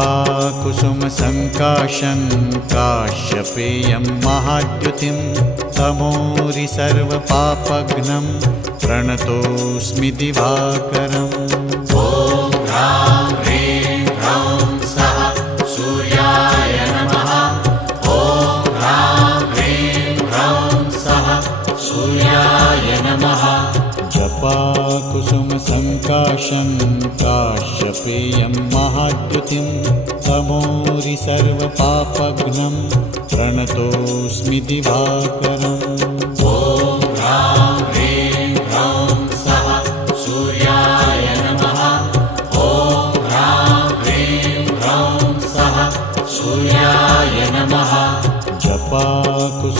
जपाकुसुमसङ्काशं काश्यपेयं महाद्युतिं तमोरि सर्वपापघ्नं प्रणतोऽस्मि दिवाकरम्। ॐ ह्रां ह्रीं ह्रौं सः सूर्याय नमः। ॐ ह्रां ह्रीं ह्रौं सः सूर्याय नमः। जपाकुसुमसङ्काशं काश्यपेयं महाद्युतिं तमोरि सर्वपापघ्नं प्रणतोऽस्मि दिवाकरम्। ॐ ह्रां ह्रीं ह्रौं सः सूर्याय नमः। ॐ ह्रां ह्रीं ह्रौं सः सूर्याय नमः। जपाकुसुमसङ्काशं